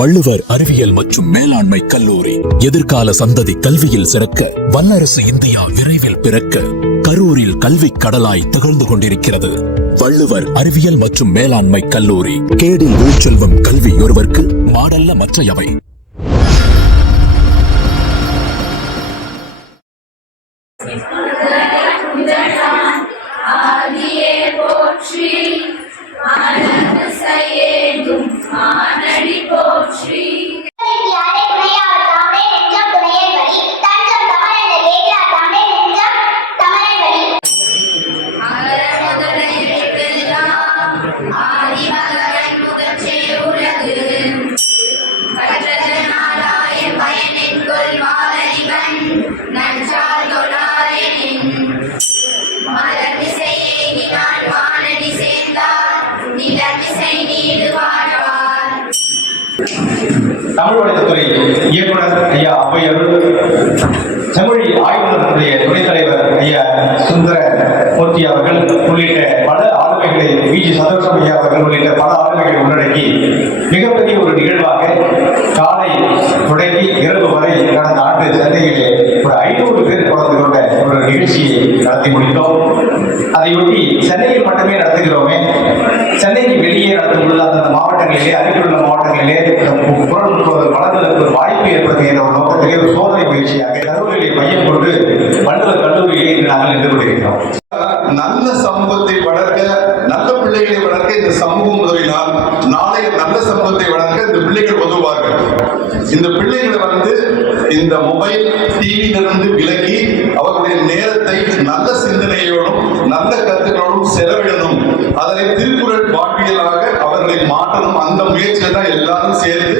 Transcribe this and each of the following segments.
வள்ளுவர் அறிவியல் மற்றும் மேலாண்மை கல்லூரி எதிர்கால சந்ததி கல்வியில் சிறக்க வல்லரசு இந்தியா விரைவில் பிறக்க கரூரில் கல்வி கடலாய் திகழ்ந்து கொண்டிருக்கிறது. வள்ளுவர் அறிவியல் மற்றும் மேலாண்மை கல்லூரி. கேடில் ஊழ்செல்வம் கல்வி ஒருவர்க்கு மாடல்ல மற்றையவை. தமிழ் வளர்ச்சித்துறை இயக்குனர் ஐயா ஔவையார், செம்மொழி ஆய்வுகளுடைய துணைத் தலைவர் ஐயா சுந்தர மூர்த்தி அவர்கள் உள்ளிட்ட பல ஆளுமைகளை, விஜி சந்தோஷம் ஐயா அவர்கள் உள்ளிட்ட பல ஆளுமைகளை உள்ளடக்கி மிகப்பெரிய ஒரு நிகழ்வாக காலை தொடங்கி இரவு வரை கடந்த ஆண்டு சென்னையிலே ஒரு 500 பேர் கலந்து கொண்ட ஒரு நிகழ்ச்சியை நடத்தி முடித்தோம். அதையொட்டி சென்னையில் மட்டுமே நடத்துகிறோமே, சென்னைக்கு வெளியே நடத்துள்ள அந்த மாவட்டங்களிலே, அருகிலுள்ள மாவட்டங்களிலே வளர்வதற்கு ஒரு வாய்ப்பு ஏற்படுத்துகிற ஒரு நோக்கத்திலே ஒரு சோதனை முயற்சியாக கரூரிலே மையம் கொண்டு வள்ளுவர் கல்லூரியிலே இன்று நாங்கள் நின்று கொண்டிருக்கிறோம். நல்ல சமூகத்தை வளர்க்க, நல்ல பிள்ளைகளை வளர்க்க இந்த சமூகம் உதவினால் நாளைய நல்ல சமூகத்தை வளர்க்க இந்த பிள்ளைகள் உதவுவார்கள். இந்த பிள்ளைகளை இந்த மொபைல் டிவியிலிருந்து விலகி அவர்களுடைய நேரத்தை நல்ல சிந்தனையோடும் நல்ல கருத்துக்களோடும் செலவிடணும். அதனை திருக்குறள் வாழ்வியலாக அவர்களை மாற்றணும். அந்த முயற்சியை தான் எல்லாரும் சேர்ந்து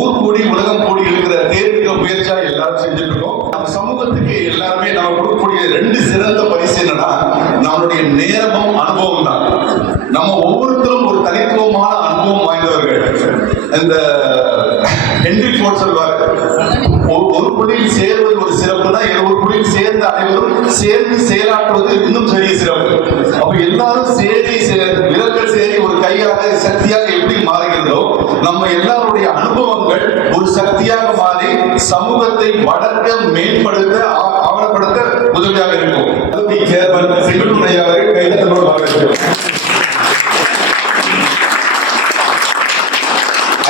ஊர் கூடி உலகம் கூடி இருக்கிற தேர்வுக்கு முயற்சியா எல்லாரும் செஞ்சுட்டு இருக்கோம். நம்ம சமூகத்துக்கு எல்லாருமே நம்ம கொடுக்கக்கூடிய 2 சிறந்த பரிசு என்னன்னா, நம்மளுடைய நேரமும் அனுபவம் தான். நம்ம ஒவ்வொருத்தரும் ஒரு தனித்துவமான அனுபவம் வாய்ந்தவர்கள். இந்த ஹென்றி ஃபோர்ட் சொல்வார், ஒரு குழியில் சேர்வது ஒரு சிறப்புனா, ஒரு குழியில் சேர்ந்த அனைவரும் சேர்ந்து செயலாற்றுவது இன்னும் பெரிய சிறப்பு. அப்ப எல்லாரும் விரல்கள் சேரி ஒரு கையாக சக்தியாக எப்படி மாறுகிறதோ, நம்ம எல்லாருடைய அனுபவங்கள் ஒரு சக்தியாக மாறி சமூகத்தை வளர்க்க, மேம்படுத்த, ஆவணப்படுத்த உதவியாக இருக்கும். கைதட்டலோடு வரவேற்கிறோம்.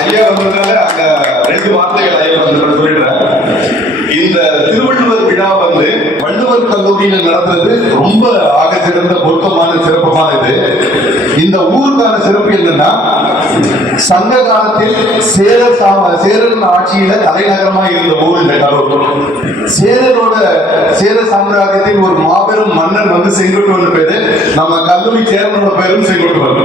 ஐயா வந்ததுனால அந்த 2 வார்த்தைகள் ஐயா வந்து சொல்லிடுறேன். இந்த திருவள்ளுவர் விழா வள்ளுவர் கல்லூரியில் நடத்துறது ரொம்ப ஆக சிறந்த பொருத்தமான சிறப்பமானது. இந்த ஊருக்கான சிறப்பு என்னன்னா, சங்க காலத்தில் சேரன் ஆட்சியில தலைநகரமாக இருந்த ஊர் இந்த கரூர். சேர சாம்ராஜ்யத்தில் ஒரு மாபெரும் மன்னன் செங்குட்டுவன் பேரு. நம்ம கல்லூரி சேர்மனோட பேரும் செங்குட்டுவன்.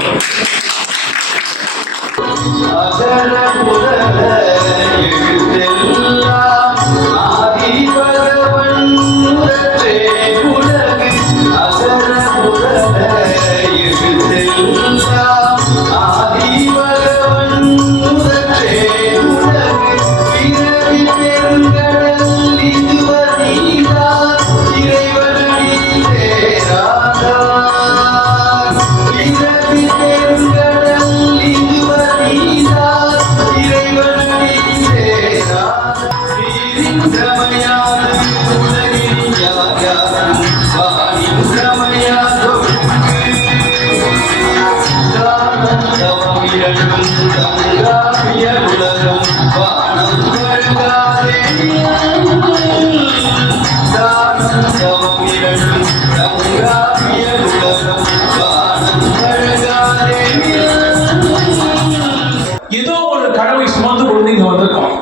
ஏதோ ஒரு கனவை சுமந்து கொண்டு இங்க வந்திருக்கோம்.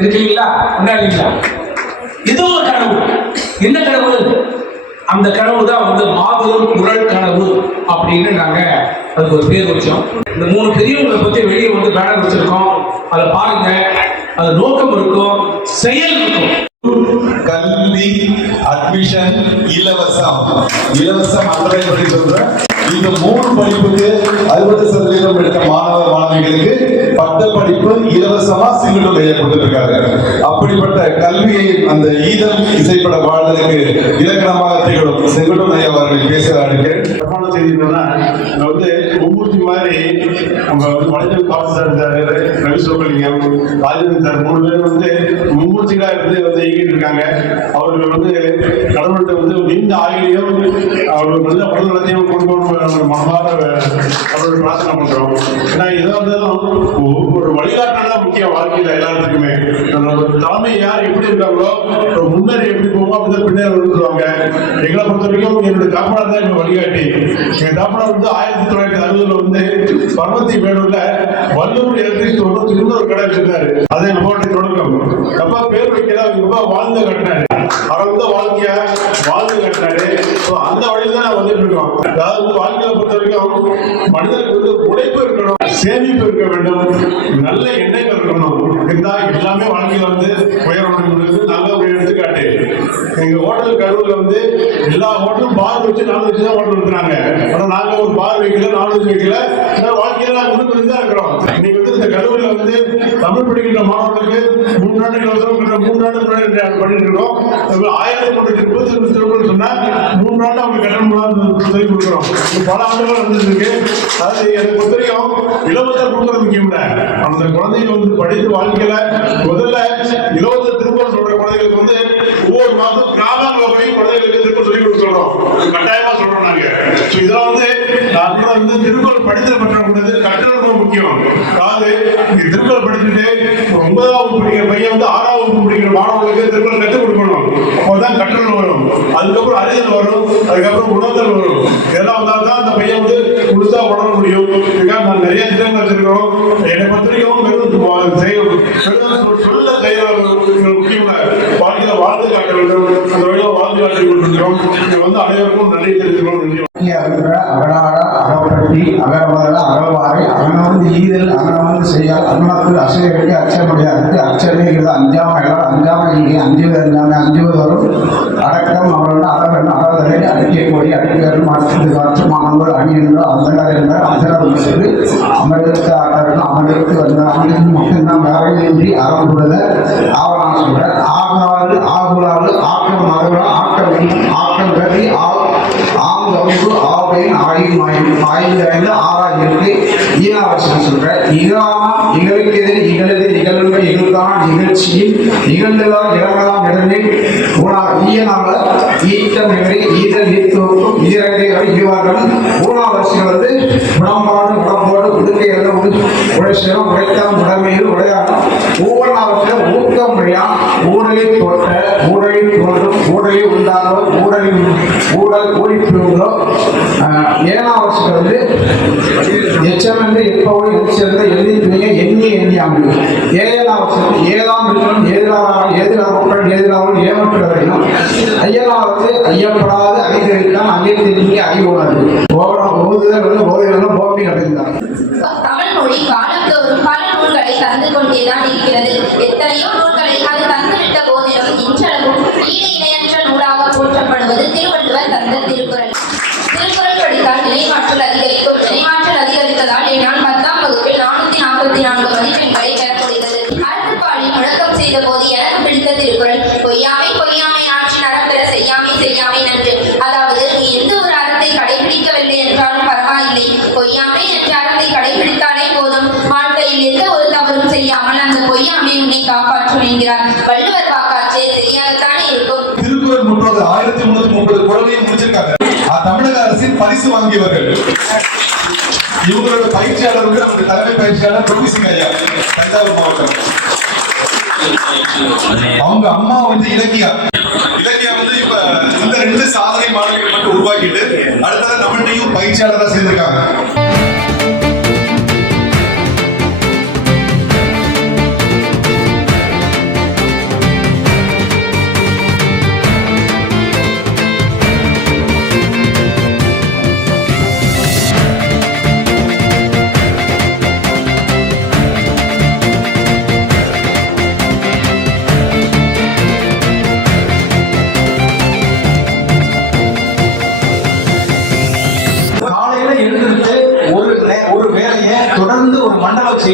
இருக்கீங்களா? உண்டாங்களா? ஏதோ ஒரு கனவு. என்ன கனவு? அந்த கனவு தான் மாபெரும் குரல் கனவு அப்படின்னு நாங்க அதுக்கு ஒரு பேர் வச்சோம். இந்த 3 பெரியவங்களை பத்தி வெளியே பேனர் வச்சிருக்கோம். அதை பாருங்க. அது நோக்கம் இருக்கும், செயல் இருக்கும். கல்வி அட்மிஷன் இலவசம். அன்றரை படி சொல்றேன். இந்த 3 படிப்புக்கு 60% எடுத்த மாணவ மாணவிகளுக்கு பட்டப்படிப்பு இலவசமா செங்கோட்டும் ஐயா கொடுத்திருக்காரு. அப்படிப்பட்ட கல்வியை அந்த ஈதம் இசைப்பட வாழ்வதற்கு இலக்கணமாக திகழும் செங்கோட்டும் ஐயா அவர்கள் பேச அழைக்கிறேன். தப்பான செய்தி என்னன்னா, இங்க வந்து மும்மூர்த்தி மாதிரி நம்ம வந்து வளைஞ்சல் பாசு சார் இருந்தாரு, ரவி சோகலிங்கம், ராஜேந்திரன் சார் 3 பேரும் வந்து மும்மூர்த்திகளா இருந்து இயங்கிட்டு இருக்காங்க. அவர்கள் வந்து கடவுள்கிட்ட வந்து நீண்ட ஆயுளையும் அவர்கள் நல்ல உடல்நலத்தையும் கொண்டு நம்ம மனமாற அவரோட பிரார்த்தனை பண்றோம். ஏன்னா எதா இருந்தாலும் ஒரு வழிகாட்டல் தான் முக்கியம் வாழ்க்கையில எல்லாத்துக்குமே. தலைமை யார் எப்படி இருக்காங்களோ முன்னேறி எப்படி போவோம் அப்படிதான் பின்னேறி வந்துருவாங்க. எங்களை பொறுத்த வரைக்கும் என்னுடைய தாப்பனார் தான் எங்க வழிகாட்டி. எங்க தாப்பனார் வந்து 1960 வந்து பர்வத்தி வேலூர்ல வல்லூர் எலக்ட்ரிக் இன்னொரு கடை வச்சிருந்தாரு. அதை நம்மளுடைய தொடக்கம். அப்பா பேர் வைக்கிறா ரொம்ப வாழ்ந்த கட்டினாரு. அவர் வந்து வாழ்க்கையா வாழ்ந்து கட்டினாரு. அந்த வழியில தான் வந்துட்டு இருக்கோம். அதாவது வந்து வாழ்க்கையை பொறுத்த வரைக்கும் மனிதனுக்கு வந்து உழைப்பு இருக்கணும், சேமிப்பு இருக்க வேண்டும், நல்ல எண்ணங்கள் இருக்கணும். இருந்தா எல்லாமே வாழ்க்கையில வந்து உயரணும். நல்ல ஒரு எடுத்துக்காட்டு எங்க ஹோட்டல் கரூர்ல வந்து எல்லா ஹோட்டலும் பார் வச்சு நான்வெஜ் தான் ஹோட்டல் இருக்கிறாங்க. ஆனா நாங்க ஒரு பார் வைக்கல, நான்வெஜ் வைக்கல. வாழ்க்கையில நாங்க முன்னுக்கு தான் இருக்கிறோம். இன்னைக்கு வந்து இந்த கல்லூரியில வந்து தமிழ் படிக்கின்ற மாணவர்களுக்கு 3 ஆண்டு இலவசம் 3 ஆண்டு பண்ணிட்டு இருக்கோம். 1000 சொன்னா 3 ஆண்டு அவங்க கட்டணம் சொல்லி கொடுக்குறோம். பல ஆண்டுகள் வந்துருக்கு. அதாவது எனக்கு பொறுத்த வரைக்கும் இலவசம் கொடுக்கறது முக்கியம் இல்ல. அந்த குழந்தைகள் வந்து படித்து வாழ்க்கையில முதல்ல இலவச திருக்குறள் சொல்ற குழந்தைகளுக்கு வந்து ஒவ்வொரு மாதம் கிராமங்களை போய் குழந்தைகளுக்கு திருக்குறள் சொல்லி கொடுத்துறோம். கட்டாயமா சொல்றோம் நாங்க. இதெல்லாம் வந்து நான் வந்து திருக்குறள் படித்தல் பற்றக்கூடாது, கற்றல் ரொம்ப முக்கியம். அதாவது திருக்குறள் படிச்சுட்டு 9வது படிக்கிற பையன் வந்து 6வது படிக்கிற மாணவர்களுக்கு திருக்குறள் கற்றுக் கொடுக்கணும். அப்போதான் கற்றல் வரும், அதுக்கப்புறம் அறிதல் வரும், அதுக்கப்புறம் உணர்தல் வரும். இதெல்லாம் வந்தால்தான் அந்த பையன் வந்து முழுசா உணர முடியும். நான் நிறைய திட்டங்கள் வச்சிருக்கிறோம். என்னை பொறுத்த வரைக்கும் சொல்ல செய்யறவர்கள் முக்கியம். வாழ்க்கையில வாழ்ந்து காட்ட வேண்டும். அந்த வழியில வாழ்ந்து காட்டிக் கொண்டிருக்கிறோம். இது வந்து அனைவருக்கும் நன்றி தெரிவிக்கிறோம். அகடாட அகப்பட்டி அகவாறு அகவாறு அகனவந்து ஈதல் அகனவந்து செய்யால் அகனத்தில் அசையற்கு அச்சமுடையாருக்கு அச்சமைகிறது அஞ்சாம எல்லாரும் அஞ்சாம இங்கே அஞ்சுவது வரும் அடக்கம் அவரோட அறவன் அறவரை அடிக்கக்கூடிய அடிக்கரும் அடுத்தது காற்று மாணவர் அணி என்றால் அந்தனர் என்றார் அந்தனர் முடிச்சது அமர்த்து அறவன் அமர்த்து வந்த அமர்ந்து மட்டும்தான் வேறையின்றி அறம்புறத ஆவணம் சொல்ற ஆகுனாறு ஆகுலாறு ஆக்கம் மறுபடியும் ஆக்கம் கருதி ஆங்கு ஆவையின் ஆய்ந்து ஆராய்ச்சி ஈனாவசியம் சொல்ற இகழுக்கெதிர் இகழது இகழ்மை இகழ்கான நிகழ்ச்சியில் நிகழ்ந்ததால் இறங்கலாம் இடனில் ஈயனால ஈட்டமிழி ஈதல் ஈர்த்தோக்கும் ஈரங்கை அறிவார்கள். ஊனாவசியம் வந்து உடம்போடு உடுக்கை உழைச்சலும் உழைத்தான் உடமையில் உடையாடும். ஒவ்வொன்றாவசியம் ஊக்கம் முறையான் ஊழலில் தோற்ற ஊழலில் தோன்றும் ஊழலில் உண்டானவர் ஊழல் ஊழிப்புகளோ. ஏனாவசியம் வந்து எச்சம் என்று எப்போது எச்சிறந்த எண்ணி துணியை எண்ணி அமையும். ஏனாவசியம் ஏதாம் இருக்கணும் எதிராக எதிராக ஏமாற்றுவதையும் ஐயனாவது ஐயப்படாது ஐதறித்தான் ஐயத்திற்கு ஐவோனது ஓதுதல் வந்து ஓதுதல் போப்பி அடைந்தார். தமிழ் மொழி காலத்தோறும் பல நூல்களை தந்து கொண்டேதான் இருக்கிறது. எத்தனையோ நூல்களை அது தந்துவிட்ட போதிலும் இன்றளவும் ஈடு இணையற்ற நூலாக போற்றப்படுவது திருவள்ளுவர் தந்த திருக்குறள். திருக்குறள் படித்தால் நினைவாற்றல் அதிகரிக்கும். நினைவாற்றல் அதிகரித்ததால் என்னால் 10ஆம் வகுப்பில் 444 மதிப்பெண்களை பெற முடிந்தது. அறத்துப்பாடி முழக்கம் செய்த போது எனக்கு பிடித்த திருக்குறள் பொய்யாமை பொய்யாமை ஆட்சி நரம் பெற செய்யாமை செய்யாமை நன்று. அதாவது நீ எந்த ஒரு அறத்தை கடைபிடிக்கவில்லை என்றாலும் பரவாயில்லை, பொய்யாமை என்ற அறத்தை கடைபிடித்தாலே போதும். வாழ்க்கையில் எந்த ஒரு தவறும் செய்யாமல் அந்த பொய்யாமை உன்னை காப்பாற்றும் என்கிறார் வள்ளுவர். வாக்காற்றே சரியாகத்தானே இருக்கும். திருக்குறள் முற்பது 1330 குறளையும் முடிச்சிருக்காங்க. தமிழக அரசின் பரிசு வாங்கியவர்கள் இவங்களோட பயிற்சியாளர் வந்து நமக்கு தலைமை பயிற்சியாளர் ப்ரொஃபஸர் ஐயா, தஞ்சாவூர் மாவட்டம். அவங்க அம்மா வந்து இலக்கியா வந்து இப்ப இந்த 2 சாதனை மாணவிகள் மட்டும் உருவாக்கிட்டு அடுத்தது நம்மள்டையும் பயிற்சியாளராக சேர்ந்திருக்காங்க.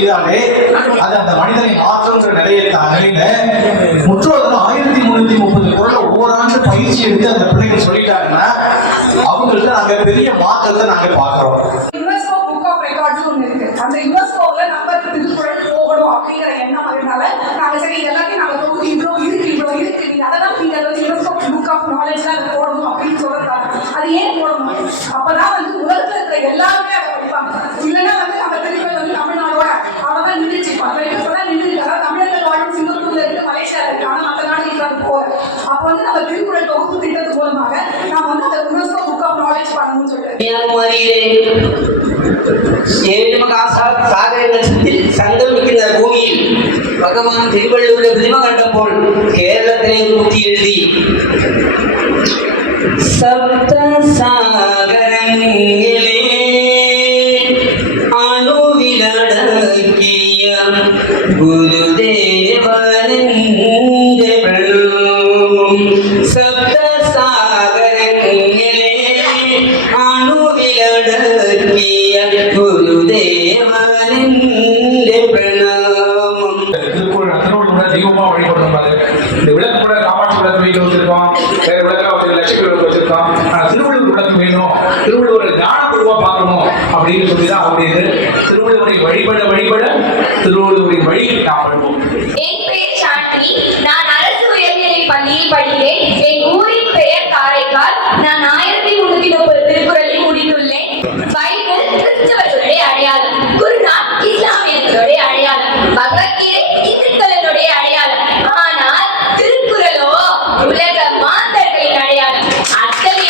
செய்தாலே அது அந்த மனிதனை மாற்றுங்கிற நிலையில முற்றோதல் 1330 குரல ஒவ்வொரு ஆண்டு பயிற்சி எடுத்து அந்த பிள்ளைகள் சொல்லிட்டாங்கன்னா அவங்கள்ட்ட நாங்க பெரிய மாற்றத்தை நாங்க பாக்குறோம். யுனெஸ்கோ புக் ஆஃப் ரெக்கார்ட்ஸ் ஒன்று இருக்கு. அந்த யுனெஸ்கோல நம்ம திருக்குறள் போகணும் அப்படிங்கிற எண்ணம் அதனால நாங்க சரி எல்லாத்தையும் நாங்க தொகுதி இவ்வளவு இருக்கு நீங்க அதான் நீங்க யுனெஸ்கோ புக் ஆஃப் நாலேஜ்ல அதை போடணும் அப்படின்னு சொல்றாங்க. அது ஏன் போடணும்? அப்பதான் உலகத்துல இருக்கிற எல்லாருமே அதை படிப்பாங்க. இல்லைன்னா நம்ம திருக்குறள் தமிழ்நாடோட அவ்வளவுதான் நின்றுச்சுப்பாங்க. இப்பதான் நின்றுருக்காங்க. தமிழர்கள் வாழும் சிங்கப்பூர்ல இருக்கு, மலேசியால இருக்கு. ஆனா மற்ற நாடுகளுக்கு அது போல. அப்ப நம்ம திருக்குறள் தொகுப்பு திட்டத்து மூலமாக நாம அந்த யுனெஸ்கோ புக் ஆஃப் நாலேஜ் பண்ணணும்னு சொல்றேன். சங்கமிக்கின்ற பூமியில் பகவான் திருவள்ளுவர் பிரதிம கண்டபோல் கேரளத்திலே குத்தி எழுதி சப்த சாகரங்களே அணுவிலடக்கிய குருதேவனென்று பிரணாமம். சப்த சாகரங்களே அணுவிலடக்கிய குருதேவனென்று பிரணாமம். திருக்குறள் தெய்வமா வழிபடணும். இந்த விளக்கு கூட காமாட்சி விளக்கு வீட்டில் வச்சிருக்கோம், வேற விளக்குல வந்து லட்சுமி விளக்கு வச்சிருக்கோம். ஆனா திருவள்ளுவர் விளக்கு வேணும், திருவள்ளுவர் ஞான குருவா பார்க்கணும் அப்படின்னு சொல்லிதான் அப்படின்னு திருவள்ளுவரை வழிபட திருவள்ளுவரின் வழி நாம் பண்ணுவோம். என் பெயர் சாந்தி. நான் அரசு உயர்நிலைப் பள்ளியில் படிக்கிறேன். என் ஊரின் பெயர் காரைக்கால். நான் 1330 திருக்குறளை முடித்துள்ளேன். பைபிள் கிறிஸ்தவர்களுடைய அடையாளம், குர்ஆன் இஸ்லாமியர்களுடைய அடையாளம், பகவத்கீதை இந்துக்களுடைய அடையாளம். ஆனால் திருக்குறளோ உலக மாந்தர்களின் அடையாளம். அத்தகைய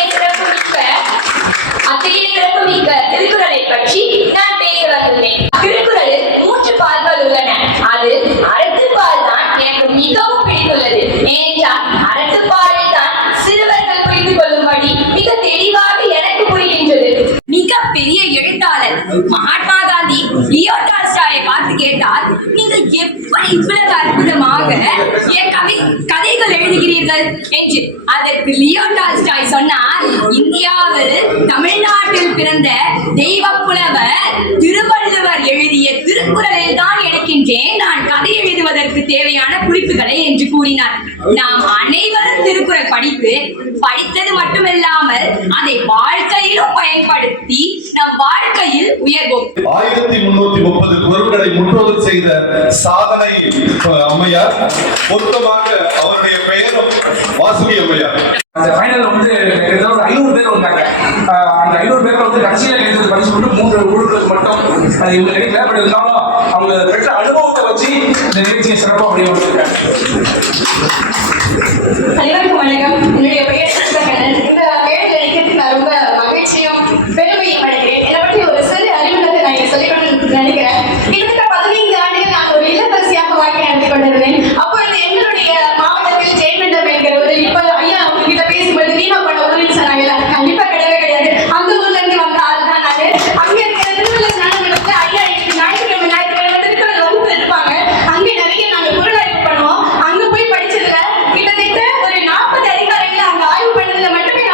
சிறப்புமிக்க திருக்குறளை பற்றி நான் பேச வந்துள்ளேன். திருக்குறளில் 3 பால்கள் உள்ளன. அது அறத்துப்பால் தான் எனக்கு மிகவும் பிடித்துள்ளது. ஏனென்றால் அறத்துப்பாலில் தான் சிறுவர்கள் புரிந்து கொள்ளும்படி மிக தெளிவாக எனக்கு புரிகின்றது. மிக பெரிய எழுத்தாளர் மகாத்மா காந்தி லியோ டால்ஸ்டாயை பார்த்து கேட்டால், நீங்கள் எப்படி இவ்வளவு அற்புதமாக என் கதைகள் எழுதுகிறீர்கள் என்று. அதற்கு லியோ டால்ஸ்டாய் சொன்னார், இந்தியாவில் தமிழ்நாட்டில் பிறந்த தெய்வ புலவர் திருவள்ளுவர் எழுதிய திருக்குறளில் தான் எடுக்கின்றேன் நான் கதை எழுதுவதற்கு தேவையான குறிப்புகளை என்று கூறினார். நாம் அனைவரும் திருக்குறள் படித்தது மட்டுமில்லாமல் அதை வாழ்க்கையிலும் பயன்படுத்தி நம் வாழ்க்கையில் உயர்வோம். 1330 குறள்களை முற்றோதல் செய்த சாதனை அம்மையார். பொருத்தமாக அவருடைய பெயரும் வாசுகி அம்மையார். அந்த ஃபைனல் வந்து 500 பேர் வந்தாங்க. அந்த 500 பேர்ல வந்து கடைசியில கிடைத்தது பரிசு மட்டும் 3 ஊர்களுக்கு மட்டும் அது இவங்க கிடைக்கல. பட் இருந்தாலும் அவங்க பெற்ற அனுபவத்தை வச்சு இந்த நிகழ்ச்சியை சிறப்பாக அப்படியே வந்திருக்காங்க. அனைவருக்கும் வணக்கம். என்னுடைய பெயர் சுந்தரகண்ணன். இந்த மேடையில் நினைக்கிறதுக்கு நான் ரொம்ப மகிழ்ச்சியும் பெருமையும் அடைகிறேன். என்னை பற்றி ஒரு சிறு அறிமுகத்தை நான் சொல்லிக்கொண்டு நினைக்கிறேன். கிட்டத்தட்ட 15 ஆண்டுகள் நான் ஒரு இல்லத்தரசியாக வாழ்க்கை நடத்தி கொண்டிருந்தேன். அப்பொழுது எங்களுடைய மாவட்டத்தில் ஜெயமண்டம் என்கிற ஒரு இப்ப ஐயா உங்ககிட்ட பேசும்போது வீமா பண்ண ஊரில் சொன்னாங்க. கண்டிப்பா கிடையவே கிடையாது. அந்த ஊர்ல இருந்து வந்த ஆள் தான் நானு. அங்க இருக்கிற திருவள்ளுவர் ஞானமண்டலத்துல ஐயா ஞாயிற்றுக்கிழமை திருக்குறள் வகுப்பு இருப்பாங்க. அங்கே நிறைய நாங்க குறளாய்வு பண்ணுவோம். அங்க போய் படிச்சதுல கிட்டத்தட்ட ஒரு 40 அதிகாரங்களை அங்க ஆய்வு பண்ணதுல மட்டுமே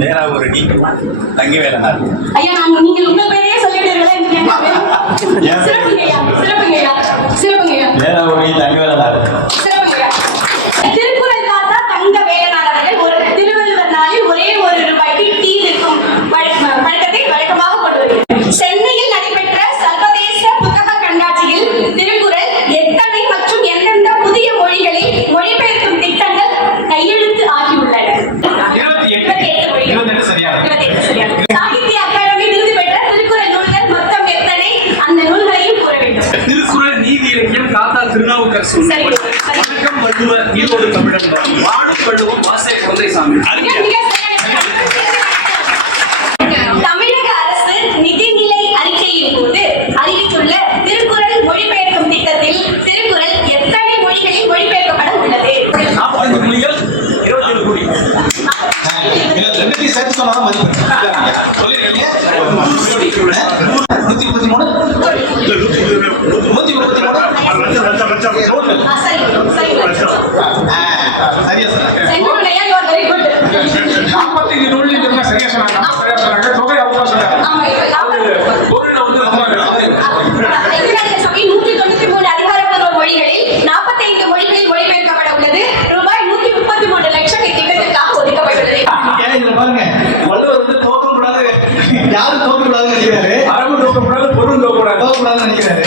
நேராவூரணி தங்கவேலனார். ஐயா நீங்க உங்க பேரையே சொல்லிட்டீங்களா? சிறப்புங்கய்யா சிறப்புங்கய்யா சிறப்புங்கய்யா நேராவூரணி தங்கவேலனார். சிறப்புங்கய்யா. திருக்குறள் தாத்தா தங்க வேலனார் அவர்கள் ஒரு திருவள்ளுவர் நாளில் ஒரே ₹1 டீ விற்கும் வழக்கத்தை வழக்கமாக கொண்டு வருகிறார். சென்னையில் நடைபெற்ற சர்வதேச புத்தக கண்காட்சியில் திருக்குறள் எத்தனை மற்றும் எந்தெந்த புதிய மொழிகளில் மொழிபெயர்க்கும் திட்டங்கள் கையெழுத்து ஆகியுள்ளன. 28 சரியா? சாகித்ய அகாடமி விருது பெற்ற திருக்குறள் நூல்கள் மொத்தம் எத்தனை? அந்த நூல்களையும் கூற வேண்டும். திருக்குறள் நீதி இலக்கியம் தாத்தா திருநாவுக்கரசு. சரி, சரி. வணக்கம் வள்ளுவர் ஈரோடு தமிழன் வாழும் வள்ளுவம் வாசை குழந்தைசாமி. தமிழக அரசு நிதிநிலை அறிக்கையின் போது அறிவித்துள்ள திருக்குறள் மொழிபெயர்க்கும் திட்டத்தில் திருக்குறள் எத்தனை மொழிகளில் மொழிபெயர்க்கப்பட உள்ளது? 40 மொழிகள் 27 கோடி. ரெண்டுத்தையும் சேர்த்து சொன்னாதான் மதிப்பு. சொல்லிருக்கீங்க 133 133 சரியா சார்? செங்கோட்டையா, you are very good. 45 நூல்லையும் சொன்னா சரியா சொன்னாங்க. சரியா சொன்னாங்க. தொகை அவ்வளோ சொன்னாங்க. ஆமா, இப்ப பொருளை வந்து ரொம்ப எதிராளிய சபை 193 அதிகாரப்பூர்வ மொழிகளில் 45 மொழிகளில் மொழிபெயர்க்கப்பட உள்ளது. ₹133 லட்சம் இத்திட்டத்திற்காக ஒதுக்கப்பட்டுள்ளது. இதுல பாருங்க, வள்ளுவர் வந்து தோக்கக்கூடாது, யாரும் தோக்கக்கூடாதுன்னு நினைக்கிறாரு. அரபு நோக்கப்படாது, பொருள் நோக்கப்படாது. தோக்கக்கூடாதுன்னு நினைக்கிறாரு.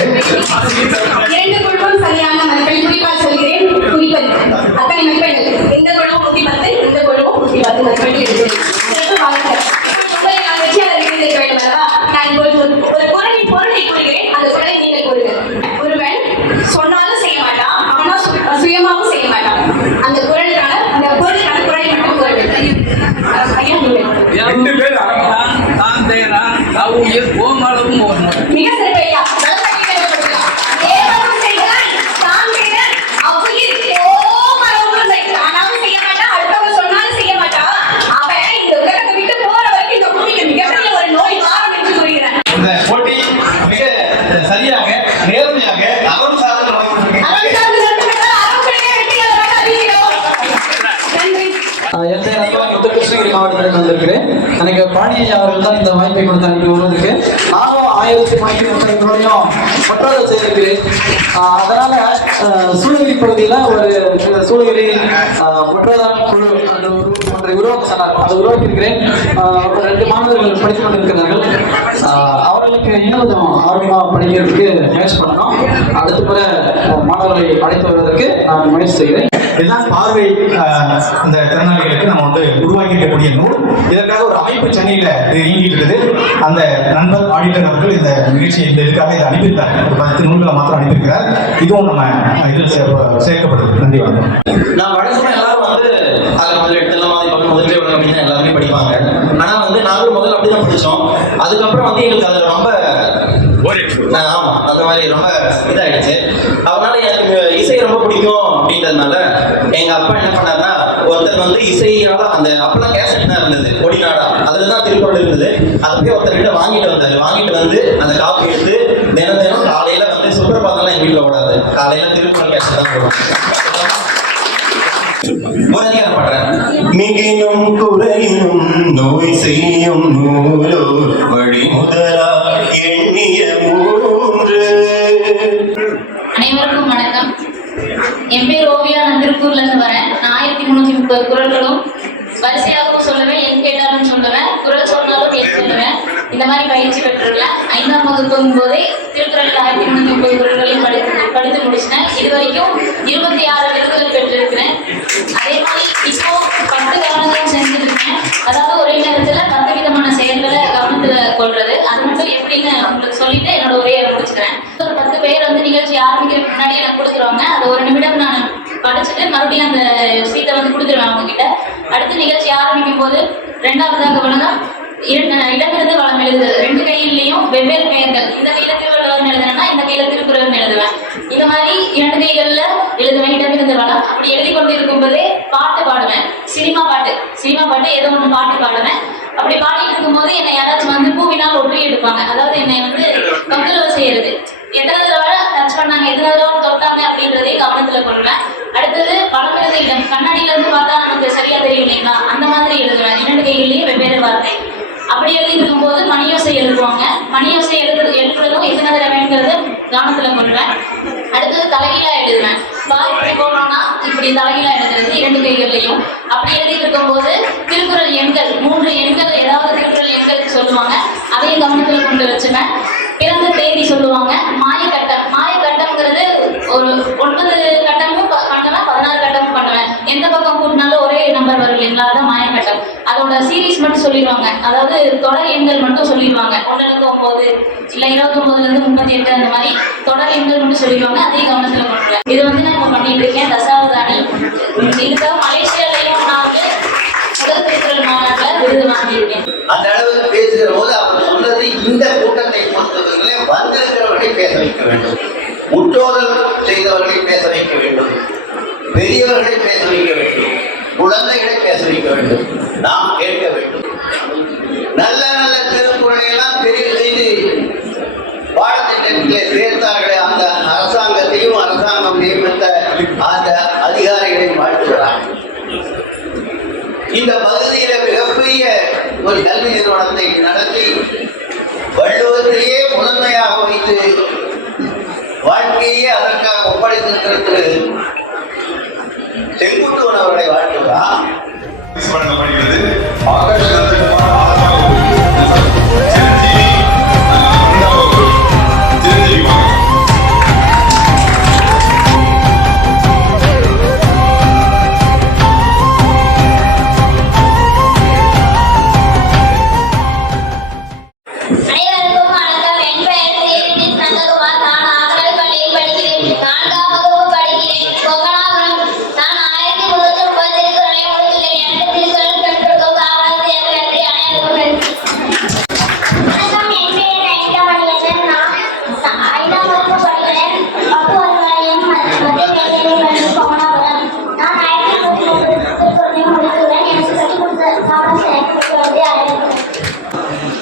2 குழுவும் சரியான மதிப்பெண். குறிப்பால் சொல்கிறேன், குறிப்பது அத்தனை மதிப்பெண்கள். இந்த குழுவும் 110, இந்த குழுவும் 110 மதிப்பெண்கள் எடுத்தது. சிறப்பு வாழ்த்துக்கள். உங்களை நான் வெற்றியாளர் இருக்க வேண்டும் அல்லவா? நான் இப்பொழுது ஒரு குறளின் பொருளை கூறுகிறேன், அந்த குறளை நீங்கள் கூறுங்கள். ஒருவன் சொன்னாலும் செய்ய மாட்டான், அவனா சுயமாவும் செய்ய மாட்டான். அந்த குறளுக்கான அந்த பொருளுக்கான குறளை மட்டும் கூற வேண்டும். ஐயா, நீங்கள். 2 பேர் அரங்கதான் தான் தேரான் தாவூயர் கோமாளவும் ஓர்ணும். மிக சிறப்பு ஐயா. நல்ல கட்டிடங்கள் கொடுக்கலாம். தேவனும் செய்கிறான், தான் செய்கிறான், அவ்வுயிர் கோமாளவும் செய்கிறான். ஆனாலும் செய்ய மாட்டான், அடுத்தவங்க சொன்னாலும் செய்ய மாட்டான். அவன் இந்த உலகத்தை விட்டு போற வரைக்கும் இந்த பூமிக்கு மிகப்பெரிய ஒரு நோய் வாரம் என்று கூறுகிறான். இந்த போட்டி மிக சரியாக நேர்மையாக அறம் சார்ந்த நடைபெற்றிருக்கு. அறம் சார்ந்து நடத்தப்பட்டால் அரசுடைய வெற்றியாளராக அறிவிக்கிறோம். நன்றி. என் பேர் அன்பழகன், கிருஷ்ணகிரி மாவட்டத்தில் வந்திருக்கிறேன். எனக்கு பாண்டியன் அவர்கள் தான் இந்த வாய்ப்பை கொடுத்தாங்க இங்கே வருவதற்கு. நானும் 1000 மணிக்கு பற்றாத செய்திருக்கிறேன். அதனால சூளகிரி பகுதியில் ஒரு சூளகிரி ஒற்றாதான் குழு ஒன்றை உருவாக்க சொன்னார். அதை உருவாக்கியிருக்கிறேன். 2 மாணவர்கள் படித்துக் கொண்டிருக்கிறார்கள். அவர்களுக்கு இன்னும் கொஞ்சம் ஆர்வமாக படிக்கிறதுக்கு முயற்சி பண்ணணும். அடுத்த முறை மாணவர்களை அழைத்து வருவதற்கு நான் முயற்சி செய்கிறேன். இதுதான் பார்வை இந்த திறனாளிகளுக்கு நம்ம வந்து உருவாக்கி இருக்கக்கூடிய நூல். இதற்காக ஒரு அமைப்பு சென்னையில இயங்கிட்டு இருக்குது. அந்த நண்பர் ஆடிட்டர் அவர்கள் இந்த நிகழ்ச்சியை இந்த இதுக்காக இதை அனுப்பியிருக்கார். ஒரு 10 நூல்களை மாத்திரம் அனுப்பியிருக்கிறார். இதுவும் நம்ம இதில் சேர்க்கப்படுது. நன்றி, வணக்கம். நான் வழக்கமா எல்லாரும் வந்து அதில் முதல் எடுத்துலாம் முதலே உலகம் அப்படின்னு எல்லாருமே படிப்பாங்க. ஆனா வந்து நாங்களும் முதல்ல அப்படிதான் படிச்சோம். அதுக்கப்புறம் வந்து எங்களுக்கு அதுல ரொம்ப ஆமா அந்த மாதிரி ரொம்ப இதாயிடுச்சு. அதனால எனக்கு இசை ரொம்ப பிடிக்கும் அப்படின்றதுனால எங்க அப்பா என்ன பண்ணாருன்னா, ஒருத்தர் வந்து இசையால அந்த அப்பெல்லாம் கேசட் தான் இருந்தது, கொடிநாடா, அதுலதான் திருக்குறள் இருந்தது. அதை போய் ஒருத்தர்கிட்ட வாங்கிட்டு வந்தாரு. வாங்கிட்டு வந்து அந்த காப்பி எடுத்து தினம் காலையில வந்து சுப்பிரபாதம்லாம் எங்க வீட்டுல ஓடாது, காலையில திருக்குறள் கேசட் தான் போடும். மிகினும் குறையினும் நோய் செய்யும் நூலோ வழி முதலா எண்ணிய மூன்று. அனைவருக்கும் வணக்கம். என் பேர் ஓவியா. நான் திருப்பூர்ல இருந்து வரேன். நான் 1330 குறள்களும் வரிசையாகவும் சொல்லுவேன், என் கேட்டாலும் சொல்லுவேன், குறள் சொன்னாலும் என் சொல்லுவேன். இந்த மாதிரி பயிற்சி பெற்றுள்ளேன். 5ஆம் வகுப்பும் போதே திருக்குறள் 1330 குறள்களையும் படித்து முடிச்சிட்டேன். இதுவரைக்கும் 26 விருதுகள் பெற்றிருக்கிறேன். அதே மாதிரி இப்போ 10 காரணங்களும் செஞ்சிருக்கேன். அதாவது ஒரே நேரத்துல 10 விதமான செயல்களை கவனத்துல கொள்றது. அது மட்டும் எப்படின்னு உங்களுக்கு சொல்லிட்டு என்னோட உரையை முடிச்சுக்கிறேன். ஒரு 10 பேர் வந்து நிகழ்ச்சி ஆரம்பிக்கிறதுக்கு முன்னாடி எனக்கு கொடுத்துருவாங்க. அது ஒரு நிமிடம் நான் படிச்சுட்டு மறுபடியும் அந்த சீட்டை வந்து கொடுத்துருவேன் அவங்க கிட்ட. அடுத்து நிகழ்ச்சி ஆரம்பிக்கும் போது 2ஆவதாக கவனம் இடமிருந்து வளம் எழுது. 2 கையிலையும் வெவ்வேறு பெயர்கள். இந்த கையில திருவள்ளுவர் எழுதுனா இந்த கையில திருக்குறள் எழுதுவேன். இந்த மாதிரி 2 கைகள்ல எழுதுவேன் இடமிருந்து வளம். அப்படி எழுதி கொண்டு இருக்கும் போதே பாட்டு பாடுவேன். சினிமா பாட்டு ஏதோ ஒன்று பாட்டு பாடுவேன். அப்படி பாடிட்டு இருக்கும்போது என்னை யாராச்சும் வந்து பூவினால் ஒற்றி எடுப்பாங்க. அதாவது என்னை வந்து தொந்தரவு செய்யறது. எத்தனை தடவை டச் பண்ணாங்க, எத்தனை தடவை தொட்டாங்க அப்படின்றதே கவனத்துல கொள்வேன். அடுத்தது வளம் எழுத இடம். கண்ணாடியில இருந்து பார்த்தா நமக்கு சரியா தெரியும் இல்லைங்களா, அந்த மாதிரி எழுதுவேன். 2 கைகள்லயும் எழுதும்போது எத்தனை தடவைங்கிறது கவனத்துல கொள்வேன். அடுத்தது தலைகீழா எழுதுவேன். இப்படி போனோம்னா இப்படி தலைகீழா எழுதுறது 2 கைகள்லையும். அப்படி எழுதிட்டு இருக்கும்போது திருக்குறள் எண்கள் 3 எண்கள் ஏதாவது திருக்குறள் எண்களுக்கு சொல்லுவாங்க, அதையும் கவனத்துல கொண்டு வச்சுவேன். பிறந்த தேதி சொல்லுவாங்க. மாயக்கட்டம்ங்கிறது ஒரு 9 கட்டமும் பண்ணுவேன், 16 கட்டமும் பண்ணுவேன். எந்த பக்கம் கூட்டினாலும் ஒரே நம்பர் வரும் இல்லைங்களா, அதான் மாயக்கட்டம். அதோட சீரீஸ் மட்டும் சொல்லிடுவாங்க, அதாவது தொடர் எண்கள் மட்டும் சொல்லிடுவாங்க. 1-9 இல்லை 29 38 அந்த மாதிரி தொடர் எண்கள் மட்டும் சொல்லிடுவாங்க, அதையும் கவனத்தில் கொண்டுருவேன். இது வந்து நான் இப்போ பண்ணிட்டு இருக்கேன், தசாவதானி. இதுக்காக மலேசியாலையும் நான் வந்து முதல் திருக்குறள் மாநாட்டில் விருது வாங்கியிருக்கேன். அந்த அளவுக்கு பேசுகிற போது அவர் சொன்னது இந்த கூட்டத்தை பொறுத்தவர்களே வந்திருக்கிறவர்களை பேச வைக்க வேண்டும், முற்றோதல் செய்தவர்களை பேச வைக்க வேண்டும், பெரியவர்களை பேச வைக்க வேண்டும், குழந்தைகளை பேச வைக்க வேண்டும், நாம் கேட்க வேண்டும். நல்ல நல்ல திருக்குறளை எல்லாம் தெரிவு செய்து பாடத்திட்டத்திலே சேர்த்தார்களே அந்த அரசாங்கத்தையும் அரசாங்கம் நியமித்த அந்த அதிகாரிகளை வாழ்த்துகிறார். இந்த பகுதியில மிகப்பெரிய ஒரு கல்வி நிறுவனத்தை நடத்தி வள்ளுவத்தையே முதன்மையாக வைத்து வாழ்க்கையே அதற்காக ஒப்படைத்திருக்கிறது செங்குட்டுவன் அவர்களை வாழ்த்துகிறார். வழங்கப்படுகிறது.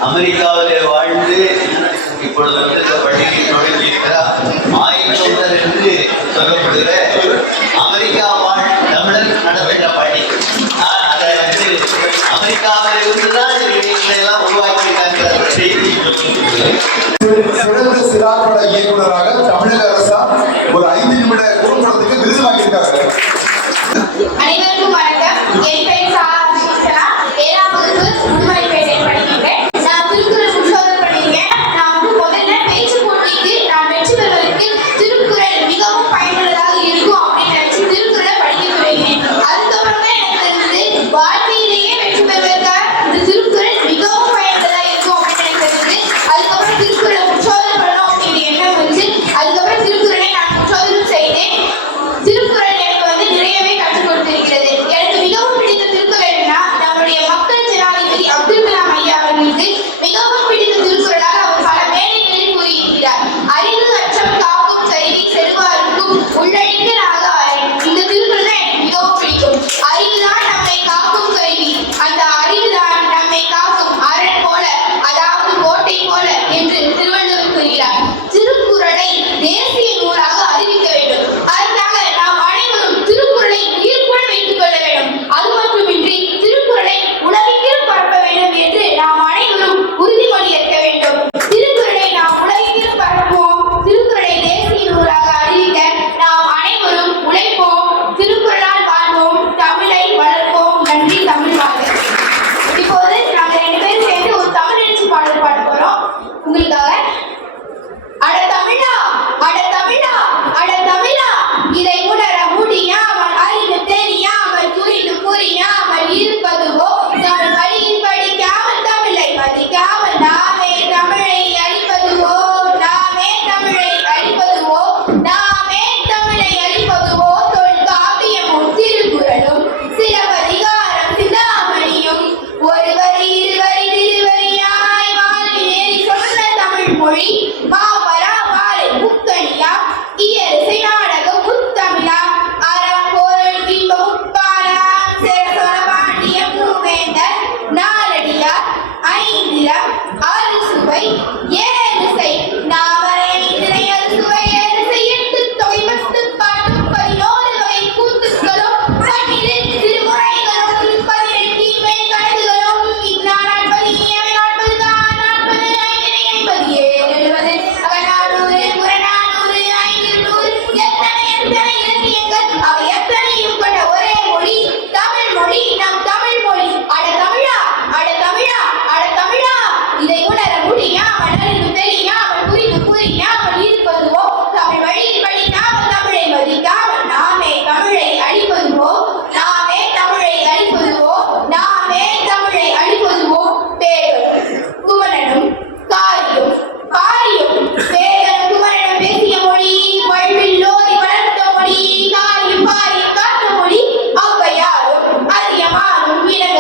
அமெரிக்காவிலே வாழ்ந்து இப்பொழுது வந்து பள்ளியை தொடங்கியிருக்கிறார். ஆய்வுகள் என்று சொல்லப்படுகிற அமெரிக்கா வாழ் தமிழர் நடத்துகிற பள்ளி. அதை வந்து அமெரிக்காவில் இருந்துதான் எல்லாம் உருவாக்கியிருக்காங்க செய்தி. சிறந்த சிறார்பட இயக்குநராக தமிழக அரசால் ஒரு 5 நிமிட குறும்படத்துக்கு விருது வாங்கியிருக்காங்க. அனைவருக்கும் வணக்கம். என் பெயர் சாரா. 7ஆம் வகுப்பு முதுமலைப்பேட்டையில் படிக்கின்றேன். நான் திருக்குறள் முற்றோதல் பண்ணியிருக்கேன். நான் வந்து முதல்ல பேச்சு போட்டிக்கு நான் வெற்றி பெறுவதற்கு திருக்குறள் மிகவும் பயனுள்ளதாக இருக்கும் அப்படின்னு நினைச்சு திருக்குறளை படிக்க தொடங்கினேன். அதுக்கப்புறம் தான் எனக்கு தெரிஞ்சது வாழ்க்கையிலேயே வெற்றி பெறுவதற்காக இந்த திருக்குறள் மிகவும் பயனுள்ளதாக இருக்கும் அப்படின்னு எனக்கு தெரிஞ்சது. அதுக்கப்புறம் திருக்குறள்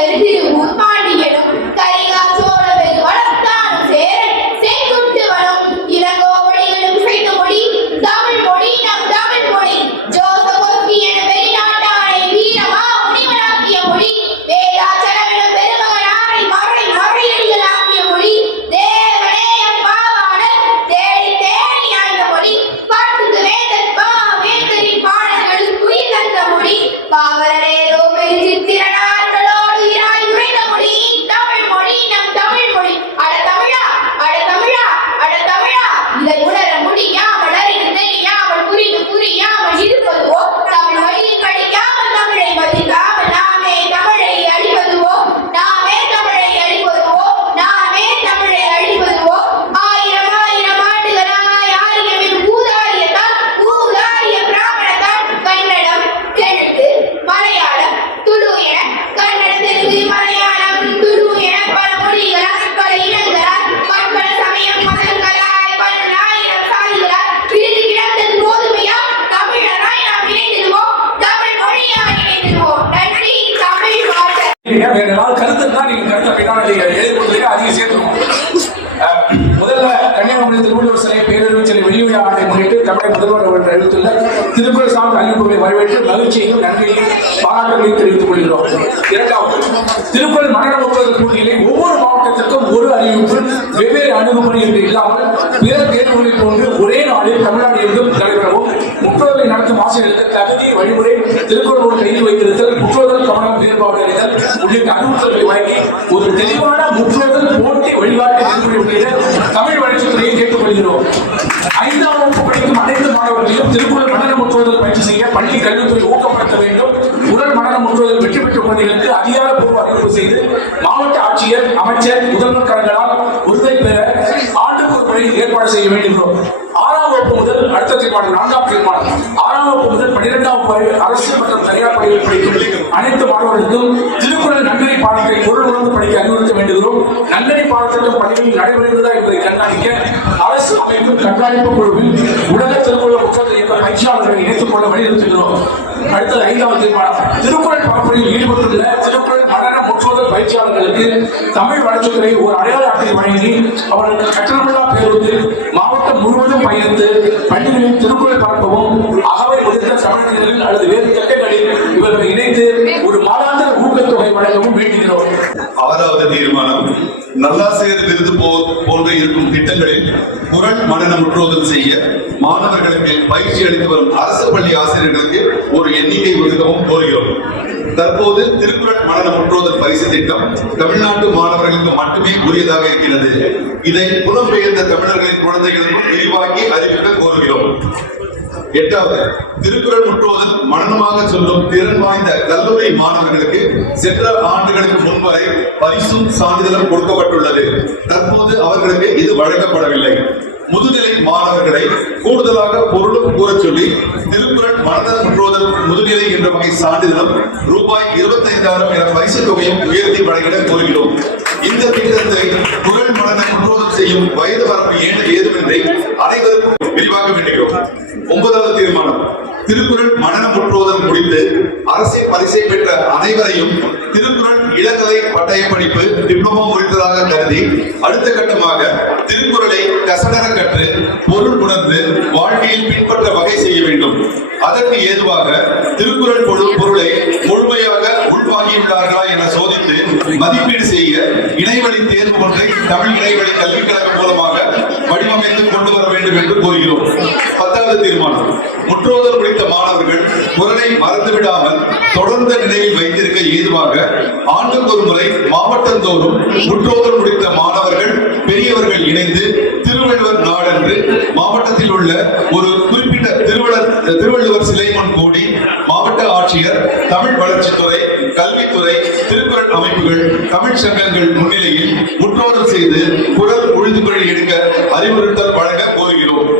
மன்னர் திருவூர் பாண்டியனும் கரிகா சோழ பெருவளத்தானும் சேரன் செங்குட்டு வனம் இளங்கோவடிகளும் செய்த மொழி தமிழ் மொழி நம் தமிழ் மொழி ஜோசபோஸ்கி என வெளிநாட்டானை வீரமா முனிவனாக்கிய மொழி வேதாச்சலமெனும் பெருமகனாரை மறை மறையடிகளாக்கிய மொழி தேவனே அப்பாவாளர் தேடி தேடி ஆய்ந்த மொழி பாட்டுக்கு வேந்தன் வேந்தரின் பாடல்கள் உயிர் தந்த மொழி பாவலரேரோ பெருஞ்சித்திரனார்களோடு இராய் உரைந்த மொழி தமிழ் மொழி நம் தமிழ் மொழி அட தமிழா அட தமிழா அட தமிழா இதை உணர முடியாமல் அறிந்து தெரியாமல் புரிந்து புரியாமல் இருப்பதுவோ தமிழ் வழியில் படிக்காமல் தமிழை மதிக்காமல் நாமே தமிழை அழிப்பதுவோ நாமே தமிழை அழிப்பதுவோ நாமே தமிழை அழிப்பதுவோ ஆயிரம் ஆயிரம் ஆண்டுகளாய் ஆரியமின் ஊதாரியத்தால் ஊதாரிய பிராமணத்தால் கன்னடம் தெலுங்கு மலையாளம் துளு என கன்னடம் தெலுங்கு மலையாளம் துளு என பல மொழிகளால் பல இனங்களால் பற்பல சமயம் மதங்களாய் பல்லாயிரம் சாதிகளால் பிரிந்து கிடந்தது போதுமையா தமிழராய் நாம் இணைந்திடுவோம் தமிழ் மொழியாய் இணைந்திடுவோம் நன்றி தமிழ் வாழ்க. வேற ஏதாவது கருத்து இருந்தா நீங்க கருத்தை பின்னாடி எழுதி கொடுத்துருக்க அதிகம் சேர்த்துக்கணும். முதல்ல கன்னியாகுமரி திருவள்ளுவர் சிலை பேரறிவு சிலை வெளியுறவு ஆண்டை முன்னிட்டு தமிழக முதல்வர் அவர்கள் எழுத்துள்ள திருக்குறள் சார்ந்த அறிவிப்புகளை வரவேற்று மகிழ்ச்சியையும் நன்றியையும் பாராட்டுகளையும் தெரிவித்துக் கொள்கிறோம். இரண்டாவது, திருக்குறள் மரண ஒப்புதல் போட்டியிலே ஒவ்வொரு மாவட்டத்திற்கும் ஒரு அறிவிப்பு வெவ்வேறு அணுகுமுறை என்று இல்லாமல் பிற தேர்வுகளை போன்று ஒரே நாளில் தமிழ்நாடு எங்கும் நடைபெறவும் முற்றோதலை நடத்தும் ஆசிரியர்களுக்கு தகுதி வழிமுறை திருக்குறளோடு கையில் வைத்திருத்தல் முற்றோதல் கவனம் வேறுபாடு அறிதல் உள்ளிட்ட அறிவுறுத்தல்களை வழங்கி ஒரு தெளிவான முற்றோதல் போட்டி வழிகாட்டு நெறிமுறை தமிழ் வளர்ச்சித்துறையை கேட்டுக்கொள்கிறோம். 5ஆம் வகுப்பு படிக்கும் அனைத்து மாணவர்களையும் திருக்குறள் மனன முற்றோதல் பயிற்சி செய்ய பள்ளி கல்வித்துறை ஊக்கப்படுத்த வேண்டும். உடல் மனன முற்றோதல் வெற்றி பெற்ற குழந்தைகளுக்கு அதிகாரப்பூர்வ அறிவிப்பு செய்து மாவட்ட ஆட்சியர் அமைச்சர் முதல்வர் கரங்களால் விருதை பெற ஆண்டுக்கு ஒரு முறை ஏற்பாடு செய்ய வேண்டுகிறோம். 6ஆம் வகுப்பு முதல் அடுத்த தீர்மானம் 4ஆம் தீர்மானம் 6ஆம் வகுப்பு முதல் 12ஆம் வகுப்பு அரசு மற்றும் தனியார் பள்ளிகளில் படிக்கும் அனைத்து மாணவர்களுக்கும் திருக்குறள் நன்னறி பாடத்தை பொருள் உணர்ந்து படிக்க அறிவுறுத்த வேண்டுகிறோம். நன்னறி பாடத்திட்டம் பள்ளியில் நடைபெறுகிறதா என்பதை கண்காணிக்க அரசு அமைக்கும் கண்காணிப்பு குழுவில் உலக திருக்குறள் முற்றோதல் என்ற பயிற்சியாளர்களை இணைத்துக் கொள்ள வலியுறுத்துகிறோம். அடுத்தது 5ஆம் தீர்மானம் திருக்குறள் பரப்புரையில் ஈடுபட்டுள்ள திருக்குறள் மனன முற்றோதல் பயிற்சியாளர்களுக்கு தமிழ் வளர்ச்சித்துறை ஒரு அடையாள அட்டை வழங்கி அவர்களுக்கு கட்டணமில்லா பேருந்தில் மாவட்டம் முழுவதும் பயணித்து பள்ளிகளில் திருக்குறள் பரப்பவும் அகவை முடிந்த தமிழர்கள் அல்லது வேறு திட்டங்களில் இவர்களை இணைத்து ஒரு மாதாந்திர ஊக்கத்தொகை வழங்கவும் வேண்டுகிறோம். 6வது தீர்மானம் நல்லாசிரியர் விருது போன்ற இருக்கும் திட்டங்களில் குறள் மனன முற்றோதல் செய்ய மாணவர்களுக்கு பயிற்சி அளித்து வரும் அரசு பள்ளி ஆசிரியர்களுக்கு ஒரு எண்ணிக்கை ஒதுக்கவும் கோருகிறோம். தற்போது திருக்குறள் மனன முற்றோதல் பரிசு திட்டம் தமிழ்நாட்டு மாணவர்களுக்கு மட்டுமே உரியதாக இருக்கிறது. இதை புலம்பெயர்ந்த தமிழர்களின் குழந்தைகளுக்கும் விரிவாக்கி அறிவிக்க கோருகிறோம். 8வது, திருக்குறள் முற்றோதல் மனனமாக சொல்லும் திறன் வாய்ந்த கல்லூரி மாணவர்களுக்கு சென்ற ஆண்டுகளுக்கு முன்வரை பரிசும் சான்றிதழும் கொடுக்கப்பட்டுள்ளது. தற்போது அவர்களுக்கு இது வழங்கப்படவில்லை. முதுநிலை மாணவர்களை கூடுதலாக பொருளும் கூற சொல்லி திருக்குறள் மனன முற்றோதல் முதுநிலை என்ற வகை சான்றிதழும் ரூபாய் 25,000 என பரிசு தொகையும் உயர்த்தி வழங்கிட கோருகிறோம். இந்த திட்டத்தை குறள் மனன முற்றோதல் செய்யும் வயது வரம்பு ஏதுமின்றி அனைவருக்கும் விரிவாக்க வேண்டுகிறோம். 9வது தீர்மானம் திருக்குறள் மனன முற்றோதல் முடித்து அரசை பரிசை பெற்ற அனைவரையும் திருக்குறள் இளங்கலை பட்டய படிப்பு டிப்ளமோ முடித்ததாக கருதி அடுத்த கட்டமாக திருக்குறளை கசடர கற்று பொருள் உணர்ந்து வாழ்க்கையில் பின்பற்ற வகை செய்ய வேண்டும். அதற்கு ஏதுவாக திருக்குறள் பொருளை முழுமையாக உள்வாங்கியுள்ளார்களா என சோதித்து மதிப்பீடு செய்ய இணைவழி தேர்வு ஒன்றை தமிழ் இணைவழி கல்விக் கழகம் மூலமாக வடிவமைத்து கொண்டு வர வேண்டும் என்று கோருகிறோம். 10வது தீர்மானம் முற்றோதல் முடித்த மாணவர்கள் குறளை மறந்துவிடாமல் தொடர்ந்த நிலையில் வைத்திருக்க ஏதுவாக ஆண்டுக்கு ஒரு முறை மாவட்டந்தோறும் முற்றோதல் முடித்த மாணவர்கள் பெரியவர்கள் இணைந்து திருவள்ளுவர் நாடென்று மாவட்டத்தில் உள்ள ஒரு குறிப்பிட்ட திருவள்ளுவர் சிலை முன் கூடி மாவட்ட ஆட்சியர், தமிழ் வளர்ச்சித்துறை, கல்வித்துறை, திருக்குறள் அமைப்புகள், தமிழ் சங்கங்கள் முன்னிலையில் முற்றோதல் செய்து குறள் உழுதுகுறள் எடுக்க அறிவுறுத்தல் வழங்க கோருகிறோம்.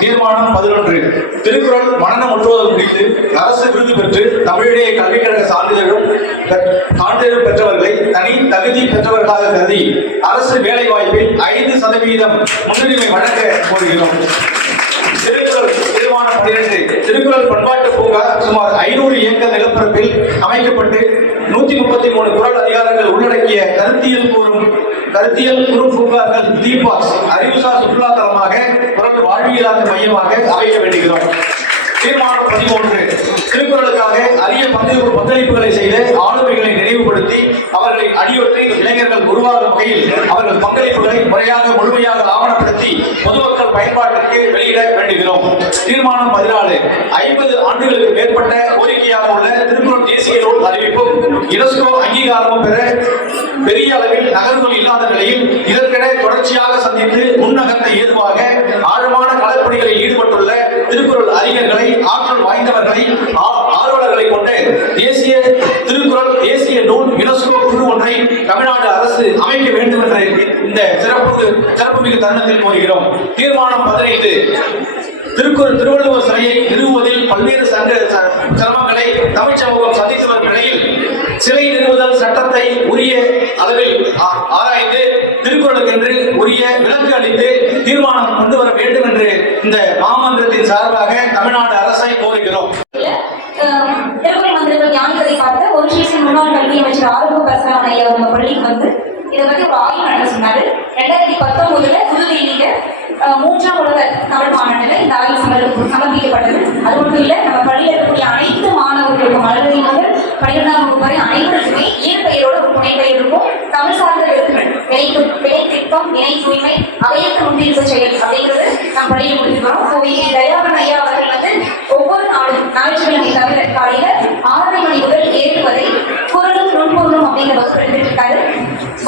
தீர்மானம் 11 திருக்குறள் மனன முற்றோதல் குறித்து அரசு விருது பெற்று தமிழிடையே கல்விக் கழக சான்றிதழும் பெற்றவர்களை தனி தகுதி பெற்றவர்களாக கருதி அரசு வேலை வாய்ப்பில் 5% முன்னுரிமை வழங்க கோருகிறோம். தீர்மானம் 12 திருக்குறள் பண்பாட்டு பூங்கா சுமார் 500 ஏக்கர் நிலப்பரப்பில் அமைக்கப்பட்டு 133 குறள் அதிகாரங்கள் உள்ளடக்கிய கருத்தியல் கூறும் பூங்காக்கள் தீபாக்ஸ் அறிவுசார் சுற்றுலா தலமாக குறள் வாழ்வியலாக்க மையமாக அமைக்க வேண்டுகிறோம். தீர்மானம் 13 திருக்குறளுக்காக அரிய பங்களிப்புகளை செய்த ஆளுமைகளை நினைவுபடுத்தி அவர்களின் அடியொற்றி இளைஞர்கள் உருவாகும் வகையில் அவர்கள் பங்களிப்புகளை முழுமையாக ஆவணப்படுத்தி பொதுமக்கள் பயன்பாட்டிற்கு வெளியிட வேண்டுகிறோம். தீர்மானம் 14 50 ஆண்டுகளுக்கு மேற்பட்ட கோரிக்கையாக உள்ள திருக்குறள் தேசிய நூல் அறிவிப்பும் யுனெஸ்கோ அங்கீகாரமும் பெற பெரிய அளவில் நகர்வுகள் இல்லாத நிலையில் இதற்கென தொடர்ச்சியாக சந்தித்து முன்னகர்த்த ஏதுவாக ஆழமான களப்பணிகளில் ஈடுபட்டுள்ள திருக்குறள் அறிஞர்களை ஆற்றல் வாய்ந்தவர்களை ஆர்வலர்களை கொண்ட தேசிய நூல் யுனெஸ்கோ குழு ஒன்றை தமிழ்நாடு அரசு அமைக்க வேண்டும் என்ற இந்த சிறப்புமிகு தருணத்தில் கோருகிறோம். தீர்மானம் 15 திருவள்ளுவர் சிலையை நிறுவுவதில் பல்வேறு சிரமங்களை தமிழ் சமூகம் சந்தித்து வரும் நிலையில் சிலை நிறுவுதல் சட்டத்தை உரிய அளவில் ஆராய்ந்து திருக்குறளுக்கென்று உரிய விலக்கு அளித்து தீர்மானம் கொண்டு வர வேண்டும் என்று இந்த மாமன்றத்தின் சார்பாக தமிழ்நாடு அரசை கோருகிறோம். திருக்குறள் மந்திரங்கள் ஞானத்தை பார்த்த ஒரு ஸ்ரீசின் முன்னாள் கல்வி அமைச்சர் ஆரோக்கிய பரசுராமன் ஐயா நம்ம பள்ளிக்கு வந்து இதை பத்தி ஒரு ஆய்வு நடத்த சொன்னாரு. 2019 புதுதில்லியில 3ஆம் உலக தமிழ் மாநாட்டில் இந்த ஆய்வு சமர்ப்பிக்கப்பட்டது. அது மட்டும் இல்ல, நம்ம பள்ளியில் இருக்கக்கூடிய அனைத்து மாணவர்களுக்கும் மலர்வதி முதல் 12ஆம் வகுப்பு வரை அனைவருக்குமே இயற்பெயரோட ஒரு துணைப்பெயர் இருக்கும். தமிழ் சார்ந்த எழுத்துக்கள் வினை திட்டம், வினை தூய்மை, அவையற்ற முன்னிருப்பு செயல் அப்படிங்கிறது நம்ம பள்ளியில் முடிச்சிருக்கிறோம். தயாபன் ஐயா அவர்கள் வந்து ஒவ்வொரு நாளும் ஞாயிற்றுக்கிழமை தவிர காலையில 6 மணி முதல் 7 வரை குரலும் நுண்பொருளும் அப்படிங்கிற வகுப்பு எடுத்துட்டு இருக்காரு.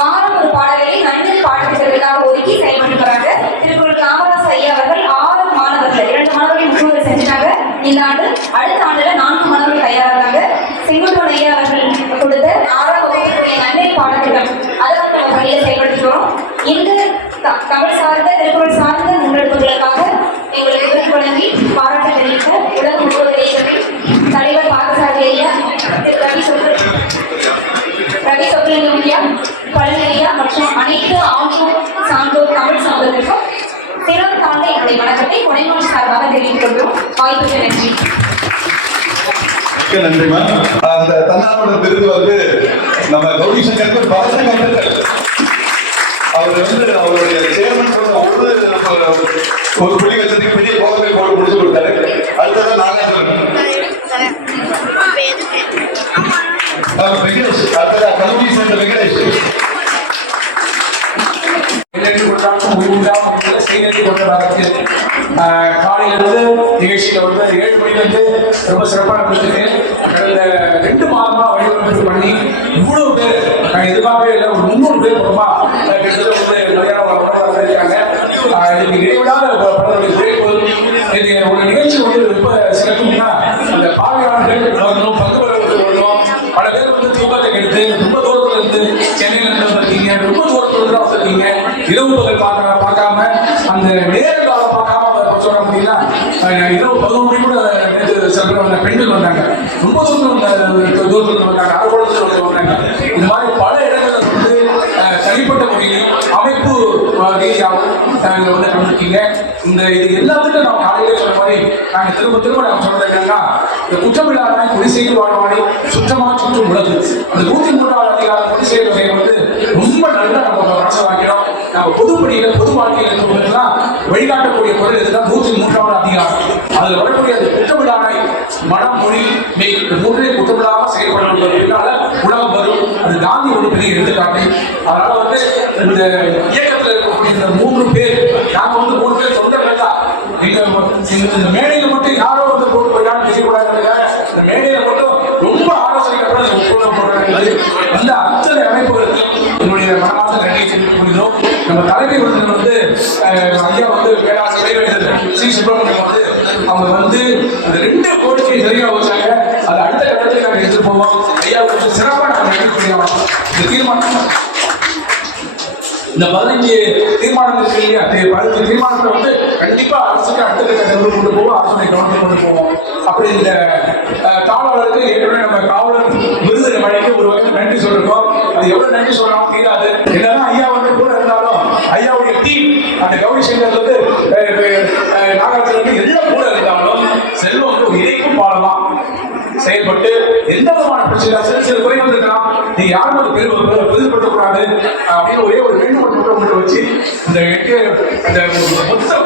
வாரம் ஒரு பாடலை நன்கு பாடத்திட்டத்திற்காக ஒதுக்கி செயல்பட்டு வராங்க. திருக்குறள் காமராஜ் ஐயா அவர்கள் 6 மாணவர்கள் 2 மாணவர்கள் முன்னுரை செஞ்சுட்டாங்க. இந்த ஆண்டு அடுத்த ஆண்டுல 4 மாணவர்கள் தயாராகிறாங்க. செங்குட்டுவன் ஐயா அவர்கள் கொடுத்த 6ஆம் வகுப்புடைய நன்மை பாடத்திட்டம் அதை வந்து நம்ம பள்ளியில செயல்படுத்துகிறோம். இந்த தமிழ் சார்ந்த திருக்குறள் சார்ந்த முன்னெடுப்புகளுக்காக எங்களுக்கு விருது வழங்கி பாராட்டு தெரிவித்த உலக முழுவதும் தலைவர் பாகசாரி ஐயா, ரவி சொக்கலிங்கம் ஐயா, பழனி ஐயா மற்றும் அனைத்து ஆற்றோர் சான்றோர் தமிழ் சமூகத்திற்கும் சிறப்பு தாழ்ந்த என்னுடைய வணக்கத்தை உடைமான் சார்பாக தெரிவித்துக் கொள்கிறோம். வாய்ப்புக்கு நன்றி. நன்றிமா. அந்த தன்னார்வலர் விருது வந்து நம்ம கௌரி சங்கர் அவர் வந்து அவருடைய சேர்மன் ஒரு புள்ளி வச்சதுக்கு பெரிய கோலத்தை போட்டு முடிச்சு கொடுத்தாரு. அடுத்ததான் நாகார்ஜுனன், வெங்கடேஷ், அடுத்ததா கல்லூரி சேர்ந்த வெங்கடேஷ். காலையிலிருந்து நிகழ்ச்சியில வந்து 7 மணிலிருந்து ரொம்ப சிறப்பாக இருந்துருக்கு. கடந்த 2 மாதமா வழிவகுப்பு பண்ணி இவ்வளவு பேர் நாங்கள் எதிர்பார்க்கவே இல்லை. ஒரு 300 பேர் மூலமா கிட்டத்தட்ட வந்து இருக்காங்க. இதுக்கு இடைவிடாத ஒரு நிகழ்ச்சி வந்து ரொம்ப சிறப்புன்னா அந்த பார்வையாளர்கள் வரணும், பங்கு வரணும். பல பேர் வந்து தூக்கத்தை எடுத்து ரொம்ப தூரத்துல இருந்து சென்னையில இருந்து வந்திருக்கீங்க, ரொம்ப தூரத்துல இருந்து வந்திருக்கீங்க. இரவு பகல் பார்க்காம அந்த நேர காலம் பார்க்காம சொல்ல முடியுங்களா? இரவு 11 மணி கூட சில பெண்கள் வந்தாங்க, ரொம்ப தூரத்துல வந்தாங்க, அரகோணத்துல வந்தாங்க. இந்த மாதிரி பல இடங்கள்ல வந்து தனிப்பட்ட முறையிலும் அமைப்பு ரீதியாகவும் வந்து கண்டிருக்கீங்க. இது எல்லாத்துக்கும் நம்ம காலையிலே சொன்ன மாதிரி நாங்கள் திரும்ப நாங்கள் சொல்றது என்னன்னா, இந்த குற்றமில்லாத குடிசையில் வாழ்வாடி சுற்றமா சுற்றும் உலகு அந்த 103வது அதிகாரம் குடிசையில் வந்து ரொம்ப நல்லா நம்ம மனசை வாங்கிடும். நம்ம பொதுப்பணியில பொது வாழ்க்கையில் இருக்கிறவங்களுக்குலாம் வழிகாட்டக்கூடிய குரல் இதுதான் 103வது அதிகாரம். அதுல வரக்கூடிய அந்த குற்றமில்லாத மனம், மொழி, மெய் இந்த 3 குற்றமில்லாம செயல்படுறதுனால உலகம் வரும். அது காந்தி ஒரு பெரிய எடுத்துக்காட்டு. அதனால வந்து இந்த இயக்கத்தில் இருக்கக்கூடிய இந்த 3 பேர் நாங்க வந்து 3 பேர் தொண்டர்கள் தான். இந்த மேடையில மட்டும் யாரோ வந்து போட்டு போயிடான்னு தெரியக்கூடாது. இந்த மேடையில மட்டும் ரொம்ப ஆலோசனைக்கப்பட்ட அந்த அத்தனை அமைப்புகளுக்கு என்னுடைய மனமார்ந்த நன்றியை தெரிவித்துக் கொள்கிறோம். நம்ம தலைமை விருந்தினர் வந்து ஐயா வந்து பேராசிரியர் சி சுப்பிரமணியம் வந்து அவங்க வந்து அந்த 2 கோரிக்கையை சரியா வச்சாங்க. அது அடுத்த கட்டத்தில் நாங்கள் எடுத்துட்டு போவோம். ஐயா கொஞ்சம் சிறப்பாக நாங்கள் நன்றி புரியலாம். இந்த தீர்மானம் இந்த 15 தீர்மானம் இருக்கு இல்லையா, 15 தீர்மானத்தை வந்து கண்டிப்பா அரசுக்கு அடுத்த கட்ட நிறுவனம் கொண்டு போவோம், அரசனை கவனத்தை கொண்டு போவோம். அப்படி இந்த காவலருக்கு ஏற்கனவே நம்ம காவலர் விருது வழங்கி ஒரு வகையில் நன்றி சொல்லிருக்கோம். அது எவ்வளவு நன்றி சொல்லலாம் தீராது. என்னன்னா ஐயா வந்து கூட இருந்தாலும் ஐயாவுடைய டீம் அந்த கௌரி சங்கர்ல இருந்து நாகார்ஜுன எல்லாம் கூட இருந்தாலும் செல்வம் வந்து ஒரு இணைக்கும் பாடலாம். சில குறைகள் இருக்கலாம். நீங்க யாரும் அதை பெரிதுபடுத்தக்கூடாது அப்படின்னு ஒரே ஒரு வேண்டுகோள் மட்டும் வச்சு இந்த மொத்த